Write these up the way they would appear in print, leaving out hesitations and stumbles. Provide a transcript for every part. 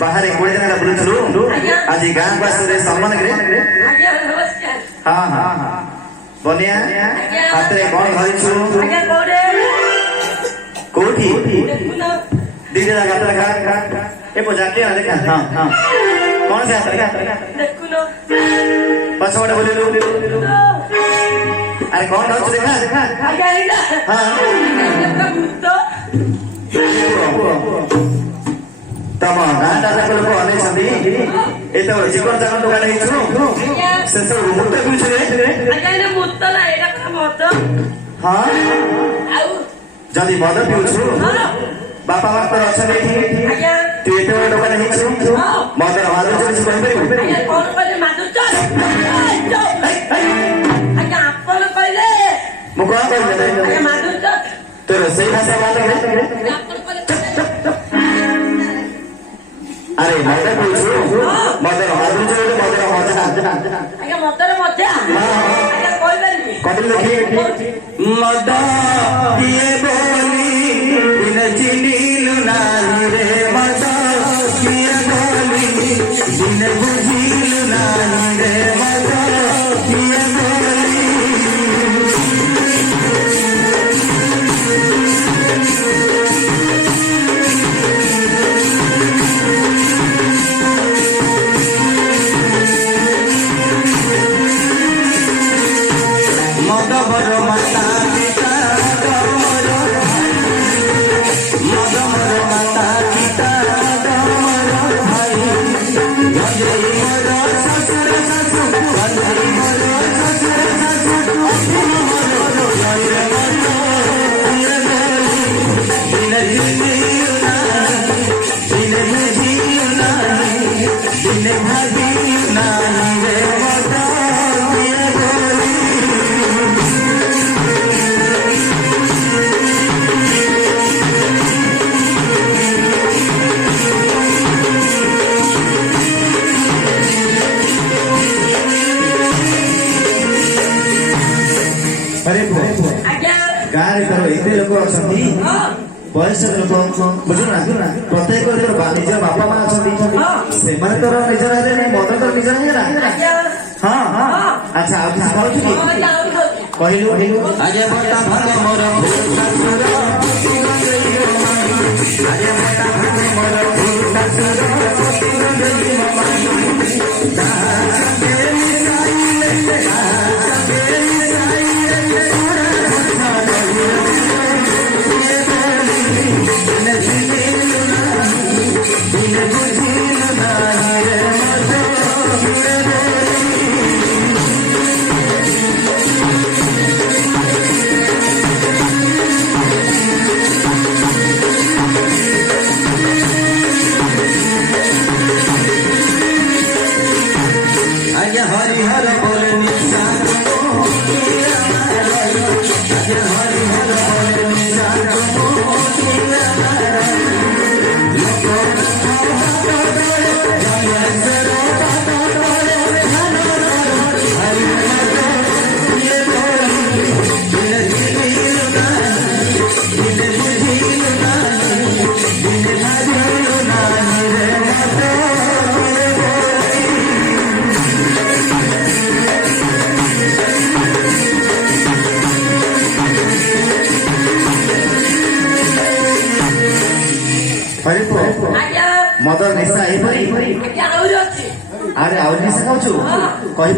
बाहर एक कोई दिन बुलुलु आज गाँ को आसरे सम्मान करे हाँ हाँ हाँ बनिया हाथ रे कौन धरिछु कोठी दीदी लगा रखा ए पजाते आ देखा हां हां कौन से हाथ लगा देखुनो पछवाड़े बोलिलु अरे कौन धरिछु देखा आगे आइला हां तमा नाटा सकल को अने छथि एतो जीवन जान दुकान हिछु से सब मुक्त पिछु रे अगाने मुक्त ना एटा का मत हां आउ जदी मद पिछु बापा मां पर अछन एठी आज्ञा तू एतो दुकान हिछु मद मादु छथि कहि परिबु आज्ञा कोन कहले मादु चल आज्ञा आपन कहले मु कोन कहले आज्ञा मादु चल तोर सही भाषा बात रे आपन कहले ଆରେ ମଦ କହୁଛୁ ମଦର ମଦ ଆଜ୍ଞା ମଦର ମଜା ଆଜ୍ଞା କହିପାରିବି କଟିଲ ଦେଖି ମଦ ପିଏ ବୋଲି ଦିନେ ଚିହ୍ନିଲୁ ନାହିଁ ରେ ମଦ ପିଏ ବୋଲି ଦିନେ ବୁଝିଲୁ ନାହିଁ ରେ ମଦ ପିଏ ବୋଲି ମଦବର ମାତା ପିତା ତମର ମଦବର ମାତା ପିତା ତମର ଭାଇ ଗଞ୍ଜେଇ ମୋର ଶ୍ୱଶୁର ଶାଶୁ ଗଞ୍ଜେଇ ମୋର ଶ୍ୱଶୁର ଶାଶୁ ମୋର ଜୟରେ ଦିନେ ଜିମିଲୁ ନାହିଁ ଦିନେ ବୁଝିଲୁ ନାହିଁ ଦିନେ ଭାବିଲୁ ନାହିଁ ରେ ମଦ ପିଏ ବୋଲି अरे गाँव तर एते लोक अच्छा वयस्क लोक बुझुना प्रत्येक निज बापा माँ अच्छा से निजर मद तो निजर हाँ हाँ अच्छा आप कहलु आगे बता भाग मोर आगे बता भाग मोर हरिहर बोले निशान हरिहर बोले निशान मदर निशा अरे आउ निशा खाऊ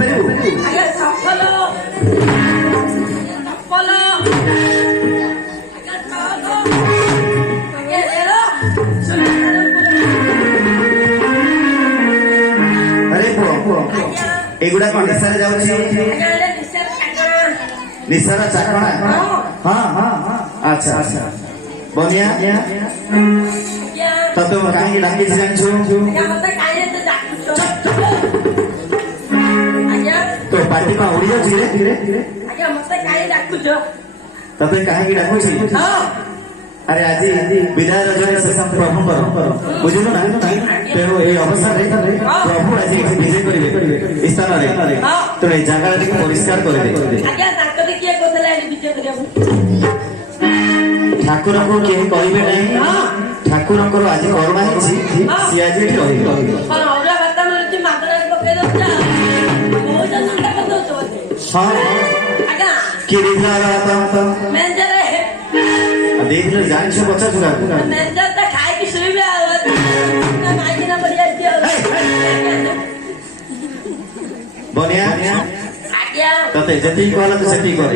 अरे एगुड़ा कौन निशा जाऊँ निशार चाकणा हाँ हाँ अच्छा अच्छा बनिया तब कहीं डाकी जानछु तो पार्टी में उड़ी जाऊ धीरे धीरे तब कहीं डाकुची अरे आज विदाय रजनी शेषम प्रभु बुझल ना तेणु ये अवसर प्रभु आज विजय करेंगे स्थान तेणु ये जगह परिष्कार करेंगे ठाकुर को किए कहे ना ठाकुर आज करुणा सी आज देख लो जान से बच्चा चुका बनिया तते जति कहला तो सेति कर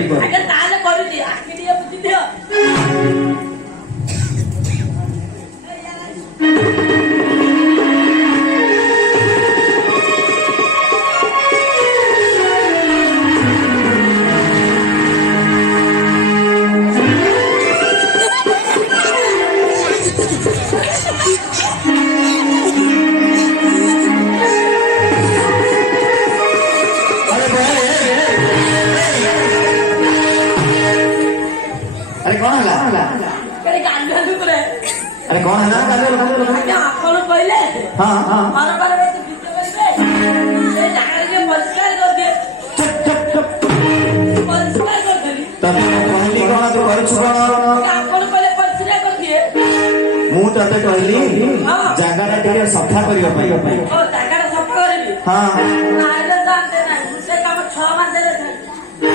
ଆରେ କଣ ହେଲା ଆଜ୍ଞା ଆପଣ କହିଲେ ହଁ ହଁ ବାରବାର ବେଶୀ ଯୁଦ୍ଧ କରିବେ ସେ ଜାଗାରେ ପରିଷ୍କାର କରିଦିଏ ପରିଷ୍କାର କରିଦେଲି ତତେ ମୁଁ କହିଲି କଣ ତୁ କରୁଛୁ କଣ ଆପଣ କହିଲେ ପରିଷ୍କାର କରିଦିଏ ମୁଁ ତତେ କହିଲି ହଁ। ଜାଗାଟା ଟିକେ ସଫା କରିବା ପାଇଁ ଓ ଜାଗାଟା ସଫା କରିବି ହଁ ନାଇଁରେ ଜାଣତେ ନାହିଁ ସେ କାମ 6 ମାସରେ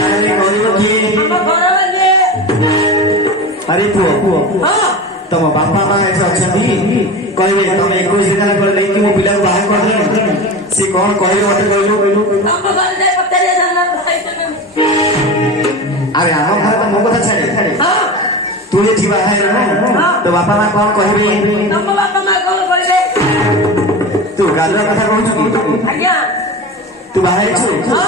ଆରେ କରିବ କିଏ ଆମ ଘର ବାଲିଏ ଆରେ ପୁଅ ହଁ ତମ ବାପା ମା ଏଠି ଅଛନ୍ତି କହିବେ ତମେ 21 ଦିନ ପରେ ନେଇକି ମୋ ପିଲାକୁ ବାହା କରିଦେଲ ସେ କଣ କହିବ ମତେ କହିଲୁ ଆମ ଘରେ ଯାଇ ପଚାରିବା ଜାଣିଲା ଆରେ ଆମ ଘରେ ତ ମୋ କଥା ଛାଡେ ହଁ ତୁ ଏଠି ବାହା ହେଲୁ ତୋ ବାପା ମା କଣ କହିବେ ତମ ବାପା ମା କଣ କହିବେ ତୁ ଗାଲୁଆ କଥା କହୁଛୁ କି ଆଜ୍ଞା ତୁ ବାହା ହେଇଛୁ ହଁ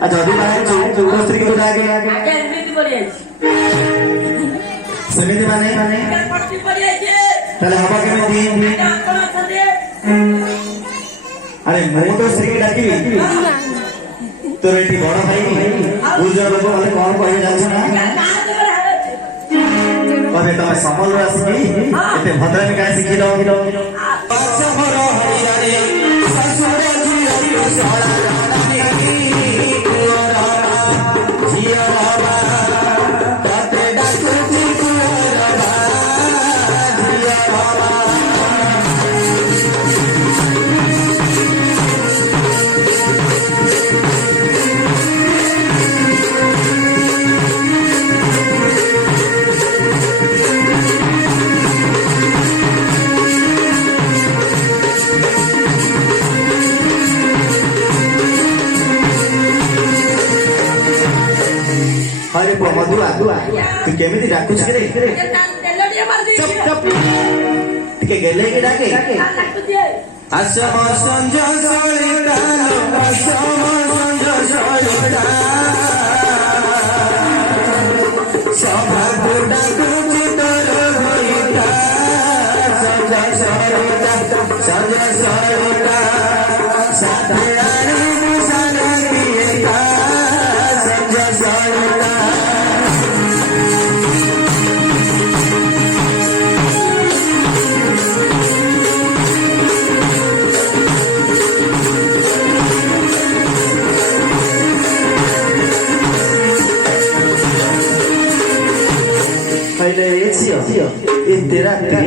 ଆଉ ଯଦି ବାହା ହେଇଛୁ ତୋ ସ୍ତ୍ରୀ କି ଆଗେ ଆଜ୍ଞା ଏମିତି ପଡ଼ିଯାଇଛି ସେମିତି ମାନେ ପଟି ପଡ଼ିଯାଇଛି ତାହେଲେ ହବ କେମିତି ଆଜ୍ଞା ଆପଣ ଅଛନ୍ତି ଆରେ ମୁଁ ତ ସ୍ତ୍ରୀକି ଡାକିବି ତୋର ଏଠି ବଡ ଭାଇ ଗୁରୁଜନ ଲୋକ ମତେ କଣ କହିବେ ଜାଣିଛ ନା କହିବେ ତମେ ସମଲରୁ ଆସିକି ଏତେ ଭଦ୍ରାମୀ କାହିଁ ଶିଖିଲ ହରେ ପୁଅ ମଧୁଆ ତୁ କେମିତି ଡାକୁଛୁ କିରେ ଟିକେ ଗେଲେଇକି ଡାକେ ଆସମ ସଞ୍ଜ ସଳିତା ଆସମ ସଞ୍ଜ ସଳିତା ସଭାକୁ ଡାକୁଛି ତୋର ଭଇତା ସଞ୍ଜ ସଳିତା ସଞ୍ଜ ସଳିତା ସାଥେ ଆଣିବୁ ସାଙ୍ଗିତା ସଞ୍ଜ ସଳିତା ଏତେ ରାତିରେ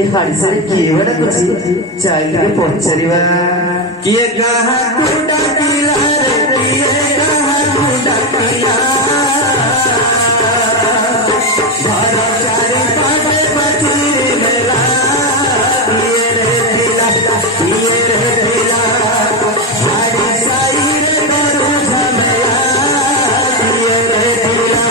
ଏ ହାଡିସାରେ କିଏ ବା ଡାକୁଛି ଚାଲ ଟିକେ ପଚାରିବା କିଏ କାହାକୁ ଡାକିଲା ରେ କିଏ କାହାକୁ ଡାକିଲା ଘର ଚାରି ପାଖେ ପାଚିରି ନେଲା କିଏ ରେ ଥିଲା ହାଡିସାଇରେ କରୁ ଝାମେଲା କିଏ ରେ ଥିଲା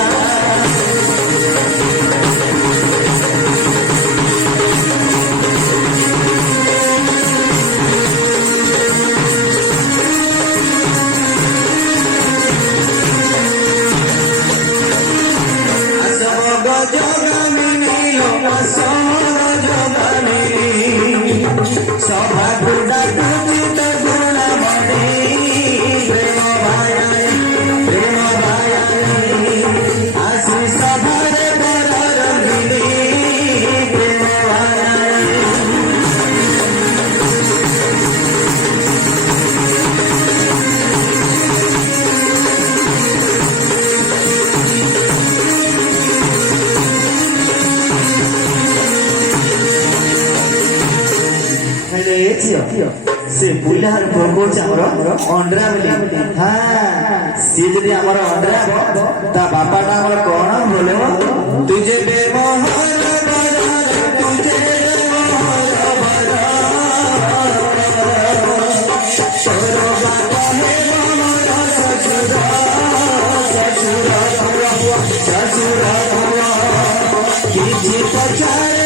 ସଭାକୁ ଡାକୁଛି ତ ଗୁଣମଣି ପ୍ରେମ ଭାୟାଣୀ ଆସି ସଭାରେ ବର ରଙ୍ଗିନୀ ପ୍ରେମ ଭାୟାଣୀ से बुढ़ार कौच अंडरा बोली हाँ सी जदि आम अंडरा ता बापाटा आम कौन बोले तुझे बेमोहर तुझे किसी पचारे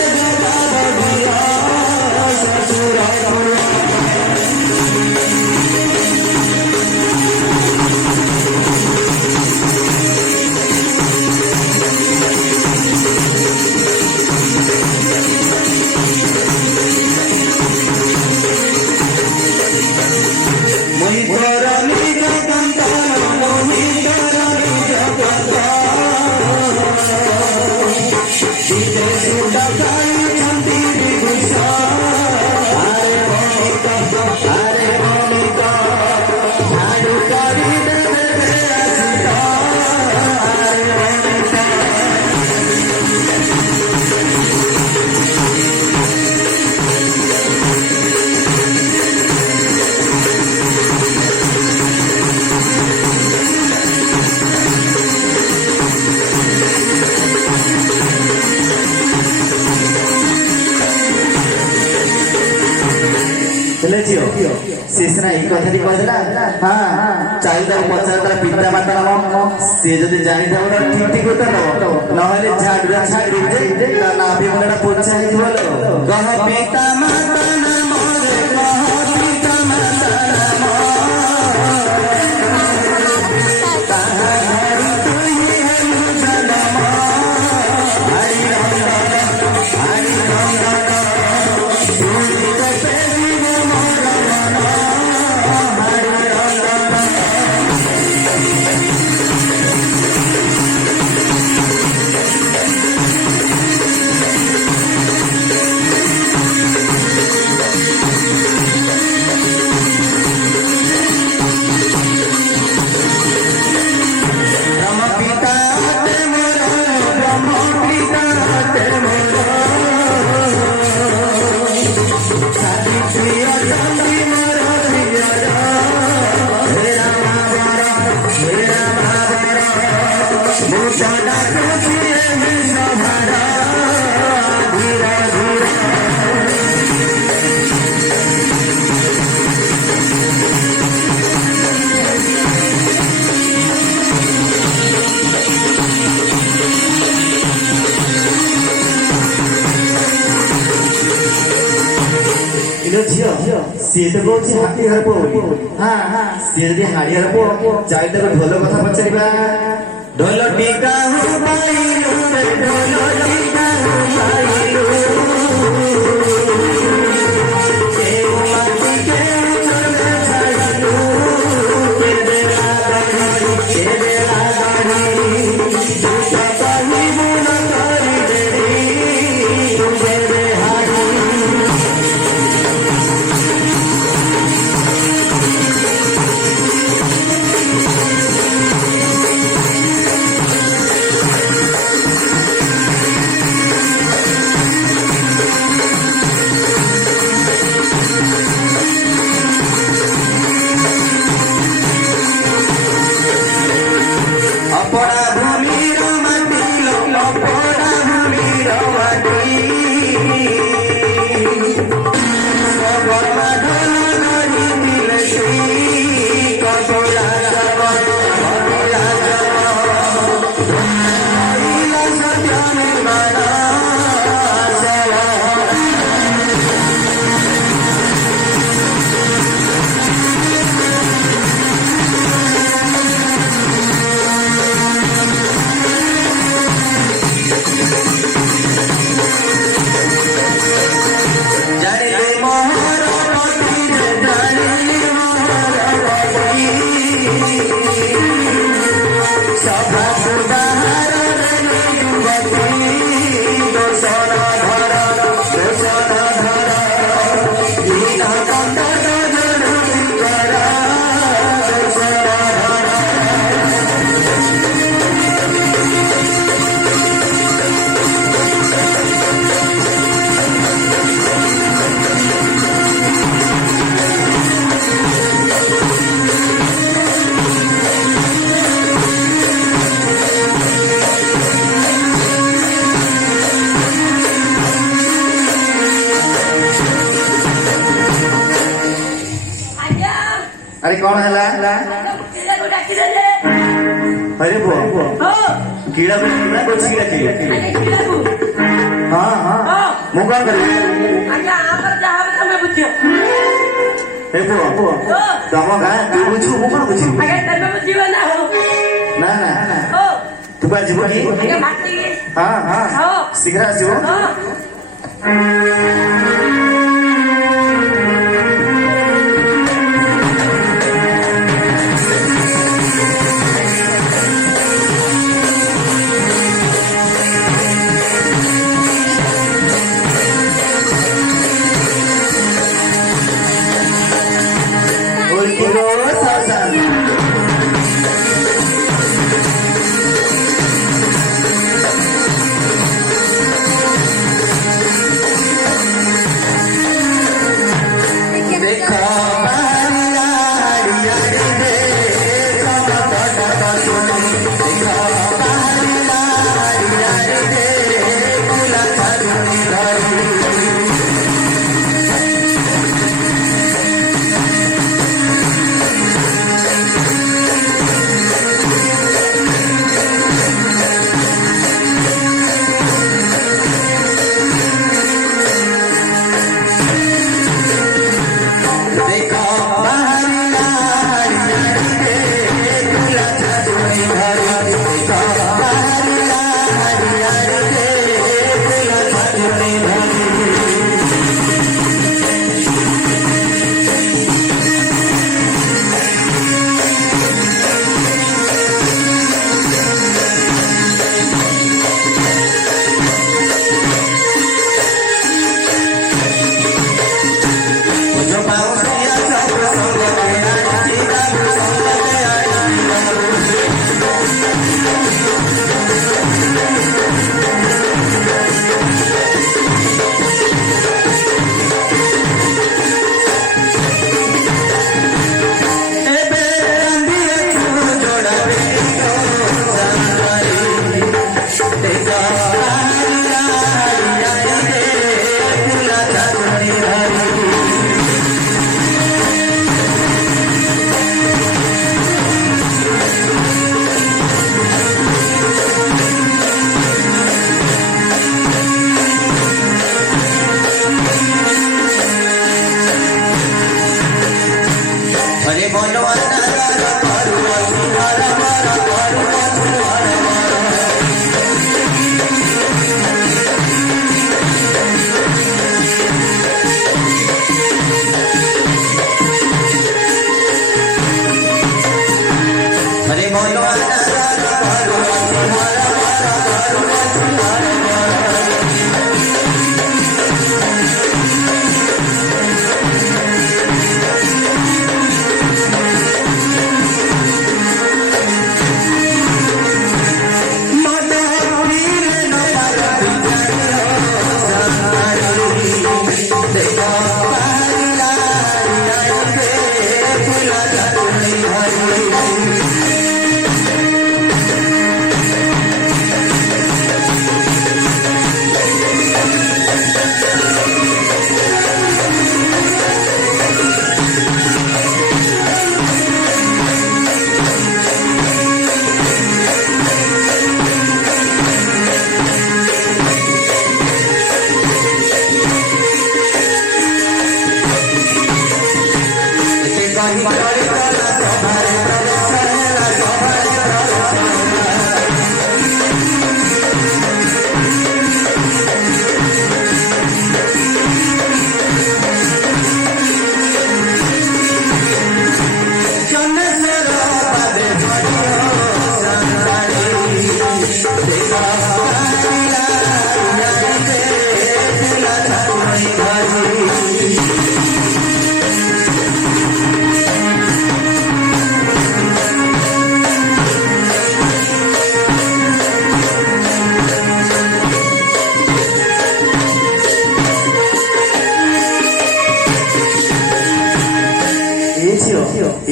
ହେଲେ ଝିଅ ସେ ସିନା ଏଇ କଥାଟି କହିଦେଲା ହଁ ଚାଲ ତାକୁ ପଚାର ତାର ପିତା ମାତା ନାମ ସେ ଯଦି ଜାଣିଥିବ ତ ଠିକ ଠିକ ଉତ୍ତର ଦବ ନହେଲେ ଝାଡୁରା ଛାଡି ଦେ ତା ନାଭି ମୁଣ୍ଡଟା ପୋଛା ହେଇଥିବ କହ ପିତା ମାତା ନାମ ରେ କହ ପିତା ମାତା ନାମ ତାହା ଘରୁ ତୁହି ହେଲୁ ଜନମ ହରି ନନ୍ଦନ ତୁହି ତତେ ଯିବ ମୋର ମନ ହରି ନନ୍ଦନ ब्रह्म पिता ते मोर ब्रह्म पिता ते मोर साथी प्रिय चंदी मोर प्रिय हे राम मुझा डाकू प्रिय हे सभारा धीरा धीरा इलो झियो सिए तो कौची हाथी हरप हाँ सिए यदि हाड़ी हरप चाहे तो ढोल कथा पचारिबा ढोल टीका हो पाइलु रे ढोल टीका हो पाइलु के माटी के चले छाइलु के देला गाड़ी झूठा पाही बुन करी देरी तुझे रे हाड़ी अपना भूमिर माटी अपना भूमिर माटी सबरमा ढोल गरी दिलसी कटोरा जब कटोरा जब महिला सत्य निर्माण जानिले मोहर पति रे जानिले मोहर पति सभा सुधार रे युवती दोषण धर दीन कटक जड़ कर दोषण धर ଆଜ୍ଞା अरे कौन है ପିଲାକୁ ଡାକିଦେଲେ अरे बुआ ହଁ कीड़ा बोला कुछ कीड़ा की ଆଜ୍ଞା ପିଲାକୁ हाँ हाँ ହଁ ମୁଁ କଣ କରିବି ଆଜ୍ଞା ଆମର ଯାହା ହବ ତମେ ବୁଝିବ ଏ ପୁଅ ହଁ ତମ ଗାଁ ତୁ ବୁଝିବୁ ମୁଁ କଣ ବୁଝିବି ଆଜ୍ଞା ତମେ ବୁଝିବ ନା ହଉ ନା ନା ହଁ ତୁ ବା ଯିବୁ କି ଆଜ୍ଞା ମାଟିକି ହଁ ହଁ ହଁ ଶୀଘ୍ର ଆସିବ ହଁ उल्टी रोड सासा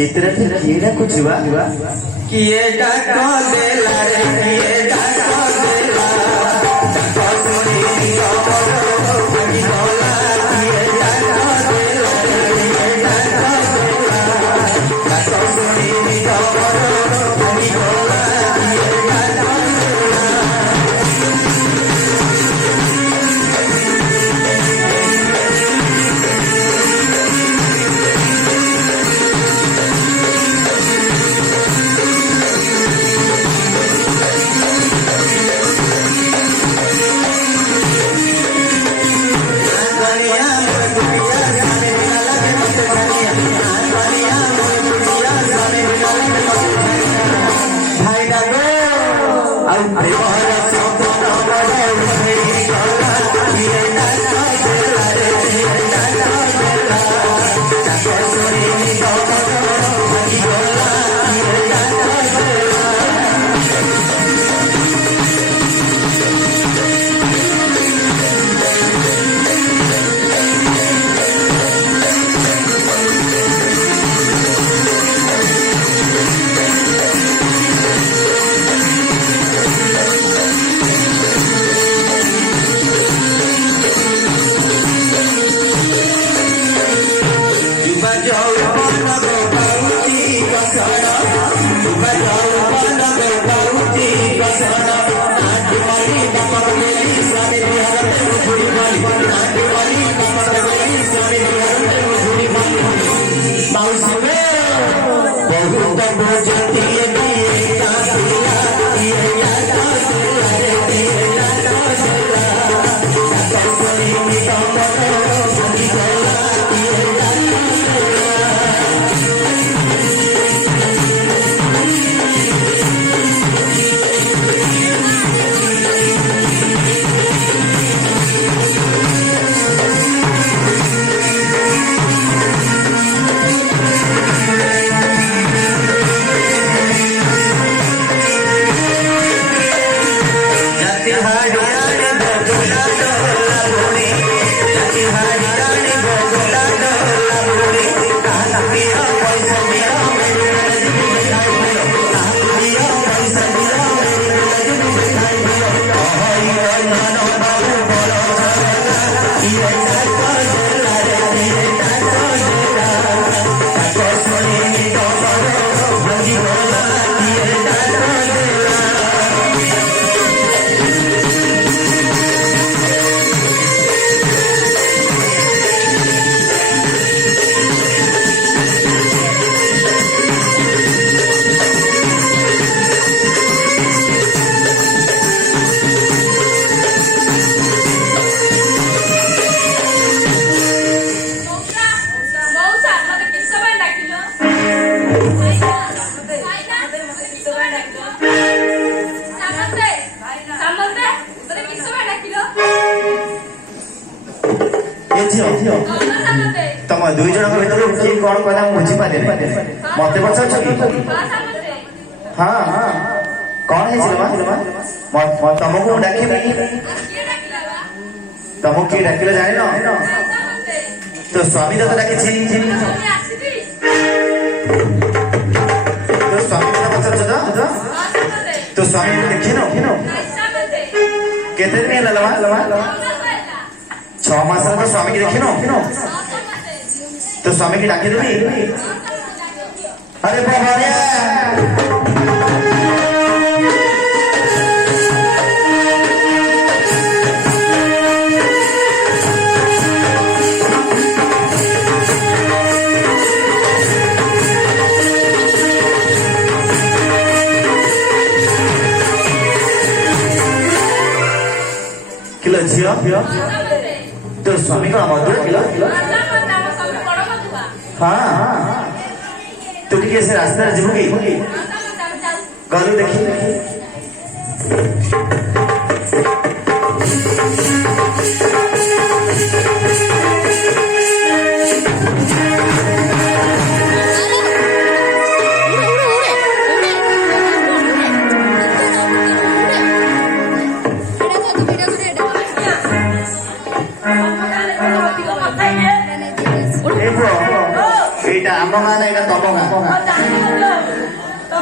इतने किए कुछ किए डाको देला रे किए डाको देला डाको सुनी डाको भागी बोला किए डाको देला रे किए डाको देला डाको सुनी डाको भागी बोला किए डाको तम दुई जन भर किए कौन कहला बुझीपारे मत पचार हाँ हाँ कौन है तुमको डाक तुमको किए डाक जाए तो स्वामी तो डाक तो स्वामी को पचार तो स्वामी को देखी केते दिन है 6 मास तो स्वामी की देखी तो स्वामी की डाके देवी अरे बाबा किलो झियो तो स्वामी को मधुर किलो हाँ तू टे से रास्ता जीवु कि गलु देखी ଅଧିକ କଥା ଇଏ ଏ ପୁଅ ଏଇଟା ଆମ ଗାଁ ନା ଏଇଟା ତମ ଗାଁ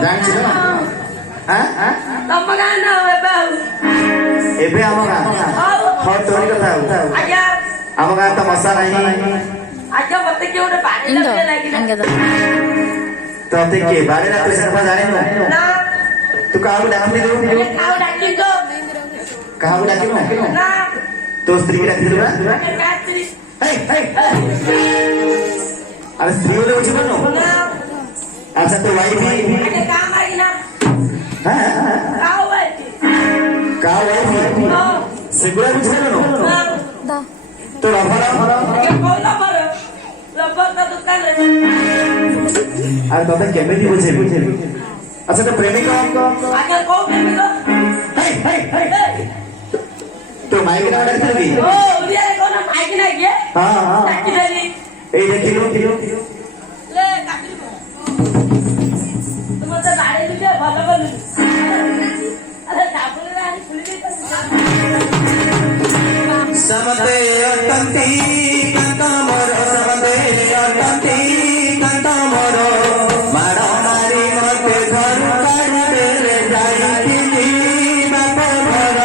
ଜାଣିଛ ତମ ଗାଁ ନା ଏବେ ଆଉ ଏବେ ଆମ ଗାଁ ହଁ ତୋରି କଥା ଆଉ ଆଜ୍ଞା ଆମ ଗାଁ ତ ମଶା ନାହିଁ ଆଜ୍ଞା ମତେ କିଏ ଗୋଟେ ବାଡେଇଲା ଭଳିଆ ଲାଗିଲା ତତେ କିଏ ବାଡେଇଲା ତୁ ସେ କଥା ଜାଣିନୁ ନା ତୁ କାହାକୁ ଡାକିଲୁ କାହାକୁ ଡାକିଛ କାହାକୁ ଡାକିଲୁ ନା ତୋ ସ୍ତ୍ରୀକି ଡାକିଲୁ ନା ଆଜ୍ଞା ଗାୟତ୍ରୀ ଆରେ ସ୍ତ୍ରୀ ବୋଲେ ବୁଝିପାରୁନୁ ନା ଆଚ୍ଛା ତୋ ୱାଇଫ ଆଜ୍ଞା କାହା ମାରିନା କାହା ବାଇକି କାହା ୱାଇଫ ସେଗୁଡା ବୁଝିପାରୁନୁ ନା ତୋ ରଭର ଆଜ୍ଞା କୋଉ ଲବର ଲବର ତା ଦୋକାନରେ ଆରେ ତତେ କେମିତି ବୁଝେଇବି ଆଚ୍ଛା ତୋ ପ୍ରେମିକ ଆଜ୍ଞା କୋଉ ପ୍ରେମିକ ତୋ ମାଇକି ନାଁ ଡାକିଥିଲୁ କି ଓ ଓଡିଆରେ କଣ ମାଇକି ନାଇଁ କିଏ ହଁ ହଁ ଡାକିଦେଲି ଏଇ ଦେଖିଲୁ ଲେ କାଟିବ ତୁ ମତେ ବାଡେଇଲୁ ଯେ ଭଲ କଲୁ ଆରେ ଚାପୁରେ ଆଣି ଖୁଲି ଦେଇ ସମତେ ଅଟନ୍ତି କାନ୍ତମର ସମତେ ଅଟନ୍ତି କାନ୍ତମର ମାଡ଼ ମାରି ମତେ ଘରୁ କାଢିଦେଲେ ଯାଇଥିଲି ବାପ ଘର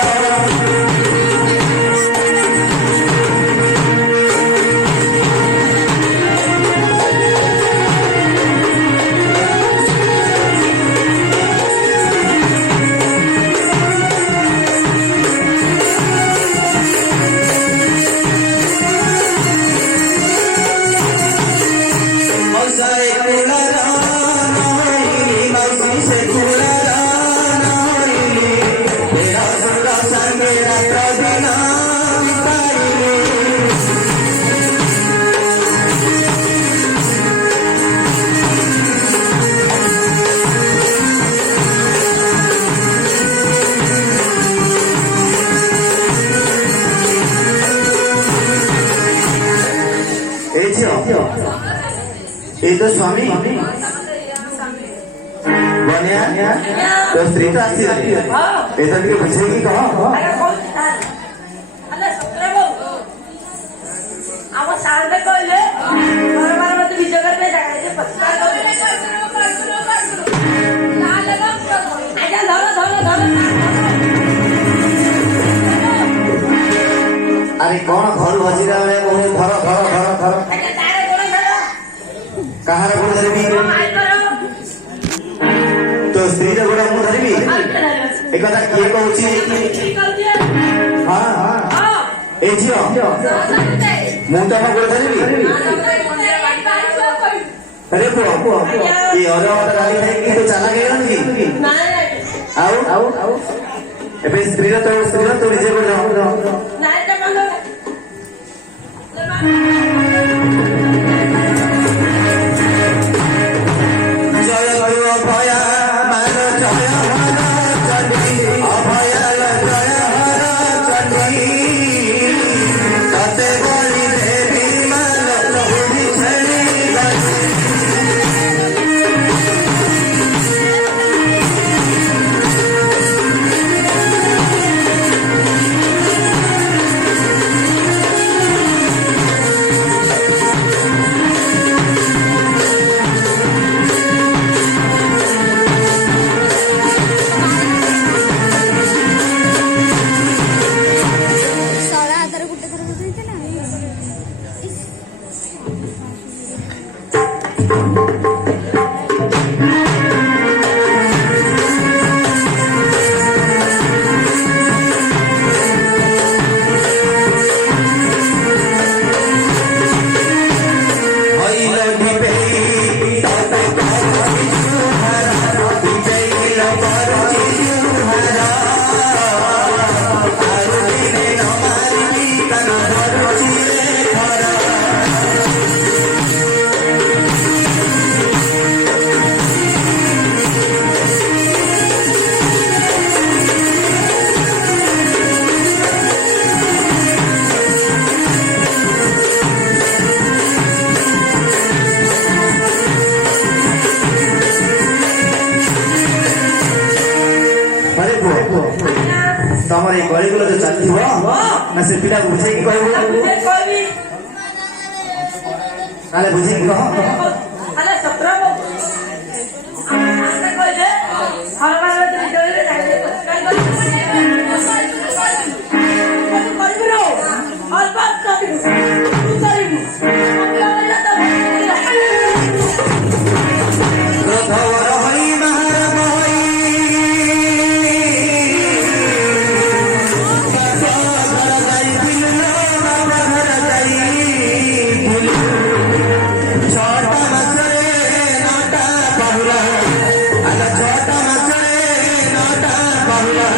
এই তো স্বামী বনিয়া তো স্ত্রী তো আসি এটা ଟିକେ ବୁଝେଇକି କହ ଆଜ୍ଞା କହୁଛି ସାର୍ ଆରେ ସତରେ ବୋଉ ଆମ ସାର୍ ବେ କହିଲେ ଘର ବାର ମତେ ବିଜୟ କରିବେ ଜାଗା ଯେ ପଚିବାର ଆଜ୍ଞା ଧର ଧର ଧର ଆରେ କଣ ଘରୁ ହଜିଲା ବେଳେ କହୁଛୁ ଧର ଧର ଧର ଧର ଆଜ୍ଞା ତାର ଗୋଡ଼ ଧର କାହାର ଗୋଡ଼ ଧରିବି ମାଇକର ତୋ ସ୍ତ୍ରୀର ଗୋଡ଼ ମୁଁ ଧରିବି ଏ କଥା କିଏ କହୁଛି ହଁ ହଁ ଏ ଝିଅ ମୁଁ ତମ ଗୋଡ଼ ଧରିବି ଆରେ ପୁଅ ଏ ଅରୁଆ ଭାତ ଡାଲି ଖାଇକି ତୁ ଚାଲାକ ହେଇଗଲୁ କି ଆଉ ଏବେ ସ୍ତ୍ରୀର ତୋ ନିଜେ ଗୋଡ଼ ଧର জয় অভয়া মান জয় হর চণ্ডী অভয়াল জয় হর চণ্ডী ততে বলি দেবী মান লহুরি ছেড়ি ତାହେଲେ ବୁଝିକି କହ ଆଲେ ସତ୍ର ବାବୁ ଆସ୍ତେ କହିଲେ ହରବାର ବିଦ୍ୟାଳୟରେ ଚାକିରି କରିବୁ ର ଅଳ୍ପ କରିବୁ ତୁ କରିବୁ ରଥବର ହୋଇ ମହାରମ ହୋଇ ଘର ଯାଇ ବୁଲିଲ ବାବା ଘର ଯାଇ ବୁଲିଲ ଛଅଟା ମାସରେ ନଅଟା ପାହୁଲା ଆଲୋ ଛଅଟା ମାସରେ ନଅଟା ପାହୁଲା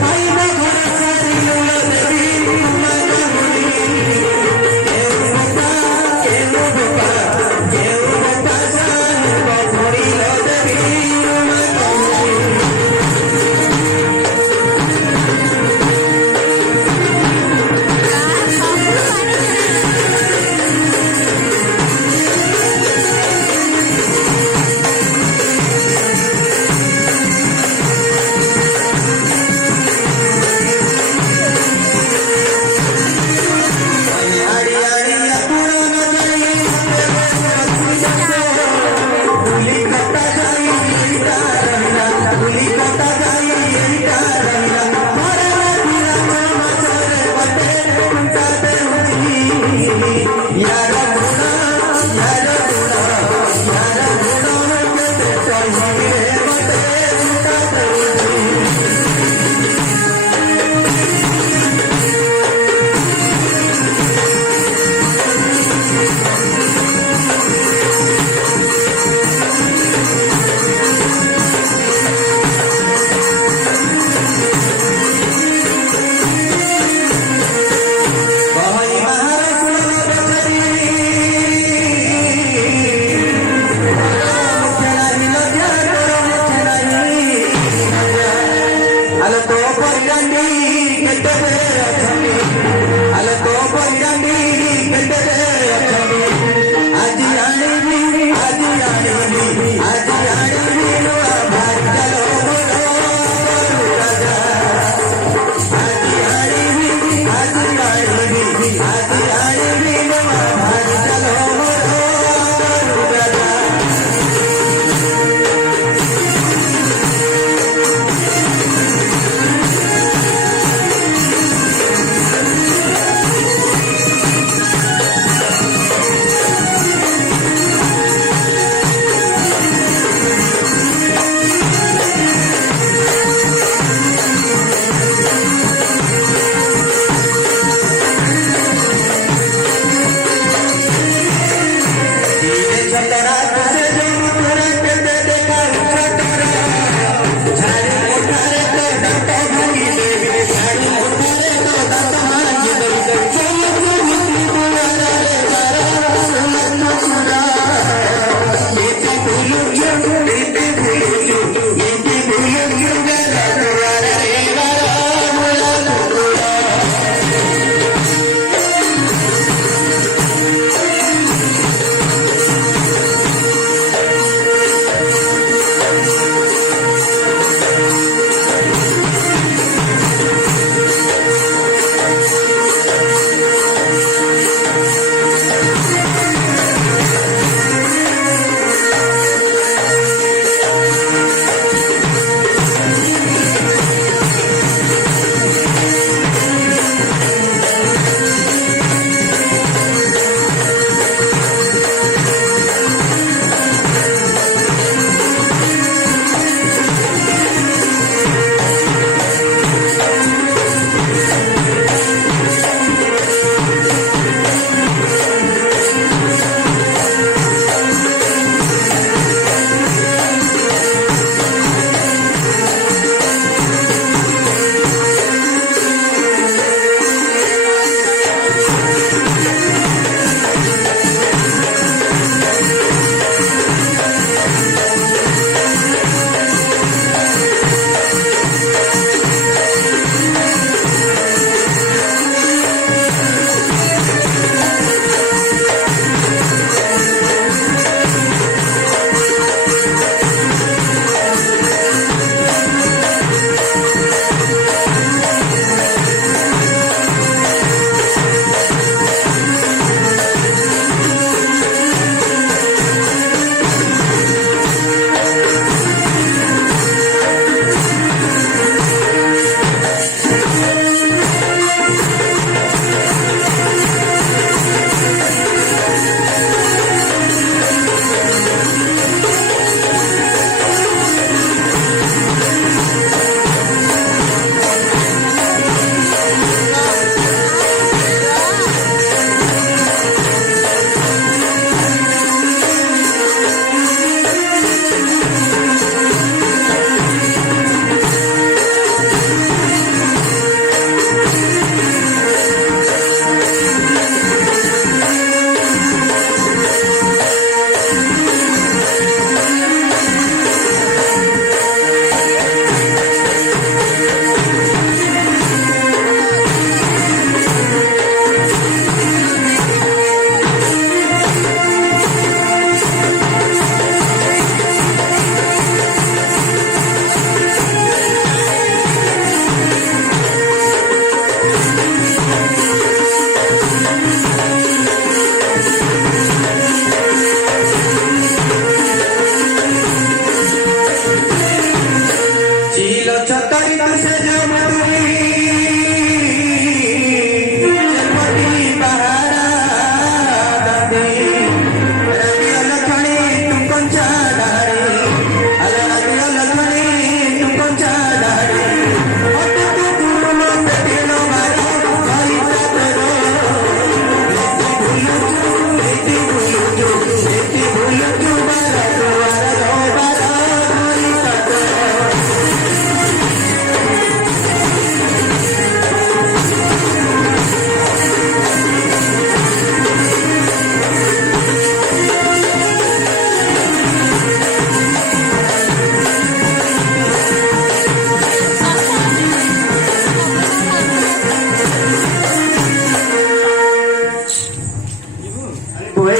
ଖାଇବ ଘର ସାରିଲ ଦେବୀ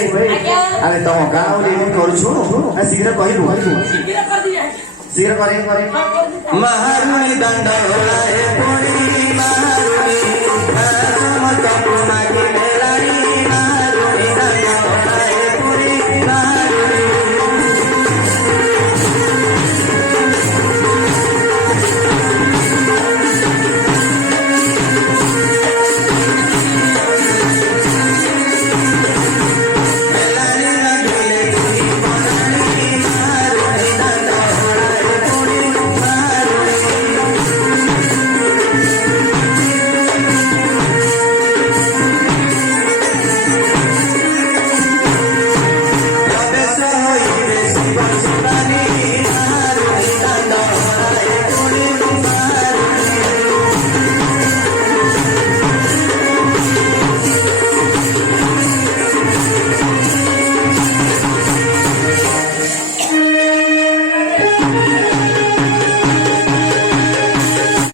ଆମେ ତମ ଗାଁ ବୋଲି ଏମିତି କରୁଛୁ ଶୀଘ୍ର କହିବୁ ଶୀଘ୍ର କରିଦିଏ ଶୀଘ୍ର କରେ ମହାରୁଣି ଦଣ୍ଡ ପଡ଼ି ମାରୁଣି ସମସ୍ତଙ୍କୁ ମାଗିଲେ